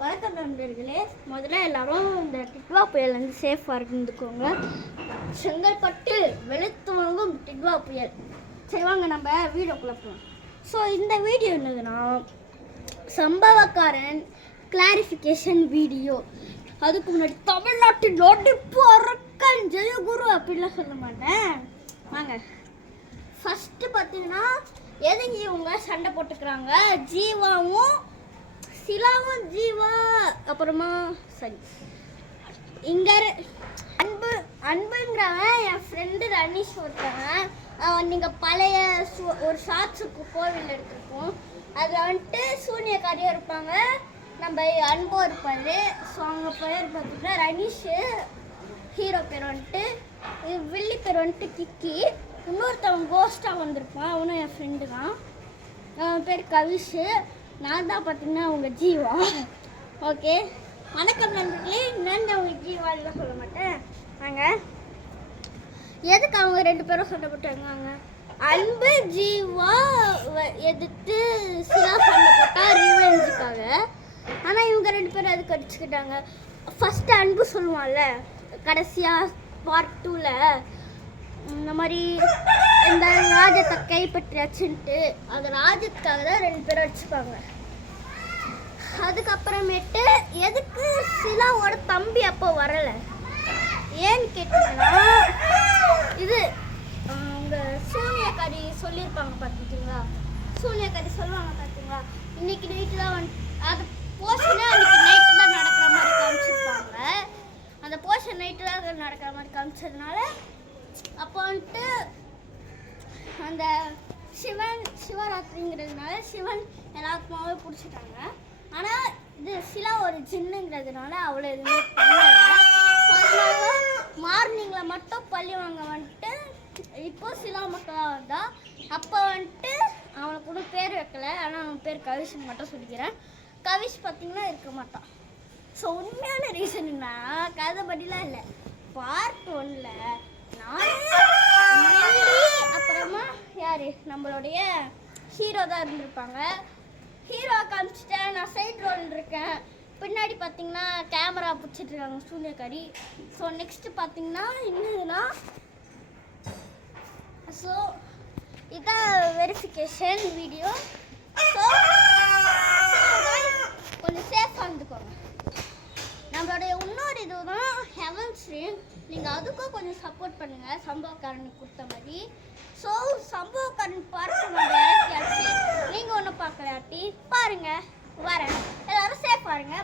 வணக்கம் நண்பர்களே. முதல்ல எல்லாரும் இந்த டிட்வா புயல்லேருந்து சேஃபாக இருந்துக்கோங்க. செங்கல்பட்டு வெளுத்து வாங்கும் டிட்வா புயல். சரி வாங்க நம்ம வீடியோக்குள்ளே போகலாம். ஸோ இந்த வீடியோ என்னதுன்னா சம்பவக்காரன் கிளாரிஃபிகேஷன் வீடியோ. அதுக்கு முன்னாடி தமிழ்நாட்டில் நடிப்பு அரக்கன் ஜெயகுரு அப்படிலாம் சொல்ல மாட்டேன். வாங்க ஃபஸ்ட்டு பார்த்தீங்கன்னா எதுங்க இவங்க சண்டை போட்டுக்கிறாங்க, ஜீவாவும் சிலாவும் ஜீவா அப்புறமா சரி இங்கே அன்புங்கிறவன் என் ஃப்ரெண்டு ரனீஷ் ஒருத்தவன். நீங்கள் பழைய ஒரு ஷார்ட்ஸுக்கு கோவில் எடுத்துருக்கோம். அதில் வந்துட்டு சூனியக்காரியாக இருப்பாங்க, நம்ம அன்போ இருப்பார். ஸோ அவங்க பேர் பார்த்தீங்கன்னா ரனீஷு, ஹீரோ பேர் வந்துட்டு வில்லி பேர் வந்துட்டு கிக்கி. இன்னொருத்தவன் கோஸ்ட்டாக வந்திருப்பான், அவனும் என் ஃப்ரெண்டு தான். அவன் பேர் கவிஷு. நான் தான் பார்த்தீங்கன்னா அவங்க ஜீவா. ஓகே வணக்கம் நண்பர்களே. நான் அவங்க ஜீவாலாம் சொல்ல மாட்டேன். நாங்கள் எதுக்கு அவங்க ரெண்டு பேரும் சண்டை போட்டாங்க, அன்பு ஜீவா எதிர்த்து சிலா சண்டை போட்டால் ரீவெஞ்சுக்காக. ஆனால் இவங்க ரெண்டு பேரும் அதுக்கு அடிச்சுக்கிட்டாங்க. ஃபஸ்ட்டு அன்பு சொல்லுவான்ல கடைசியாக பார்ட் 2ல் இந்த மாதிரி இந்த ராஜத்தை கைப்பற்றியாச்சுன்ட்டு அந்த ராஜத்துக்காக தான் ரெண்டு பேரும் அடிச்சுப்பாங்க. அதுக்கப்புறமேட்டு எதுக்கு சிலாவோட தம்பி அப்போ வரலை ஏன்னு கேட்டீங்கன்னா, இது அவங்க சூனியக்காரி சொல்லியிருப்பாங்க பார்த்துக்கிங்களா, சூனியக்காரி சொல்லுவாங்க பார்த்தீங்களா, இன்னைக்கு நைட்டு தான் அது போர்ஷனே அன்றைக்கி நைட்டு தான் நடக்கிற மாதிரி காமிச்சிருப்பாங்க. அந்த போர்ஷன் நைட்டு தான் நடக்கிற மாதிரி காமிச்சதுனால அப்போ வந்துட்டு அந்த சிவராத்திரிங்கிறதுனால சிவன் எல்லாருக்குமாவே பிடிச்சிட்டாங்க. ஆனால் இது சிலா ஒரு ஜின்னுங்கிறதுனால அவ்வளோ எதுவுமே பண்ணல. மார்னிங்கில் மட்டும் பள்ளி வாங்க வந்துட்டு இப்போ சிலா மட்டும் தான் வந்தா. அப்போ வந்துட்டு அவனுக்கு ஒன்றும் பேர் வைக்கல, ஆனால் அவன் பேர் கவிஷ்னு மட்டும் சொல்லிக்கிறேன். கவிஷ் பார்த்திங்கன்னா இருக்க மாட்டான். ஸோ உண்மையான ரீசன் என்ன, கதை படிலாம் இல்லை, பார்ட் 1ல் அப்புறமா யாரு நம்மளுடைய ஹீரோ தான் இருந்திருப்பாங்க. ஹீரோ காமிச்சிட்டேன், நான் சைட் ரோல் இருக்கேன். பின்னாடி பார்த்தீங்கன்னா கேமரா பிடிச்சிட்டு இருக்காங்க சூனியக்காரி. ஸோ நெக்ஸ்ட்டு பார்த்தீங்கன்னா என்னதுன்னா, ஸோ இதான் வெரிஃபிகேஷன் வீடியோ. ஸோ கொஞ்சம் சேஃபாக இருந்துக்கோங்க. நம்மளுடைய இன்னொரு இதுதான் ஹெவன் ஸ்ட்ரீம். நீங்கள் அதுக்கும் கொஞ்சம் சப்போர்ட் பண்ணுங்கள் சம்பவக்காரனுக்கு கொடுத்த மாதிரி. ஸோ சம்பவக்காரன் பார்க்க நம்ம இறக்கியாச்சு. நீங்கள் ஒன்றும் பார்க்கலாட்டி பாருங்கள். வரேன், எல்லோரும் சேஃபாக இருங்க.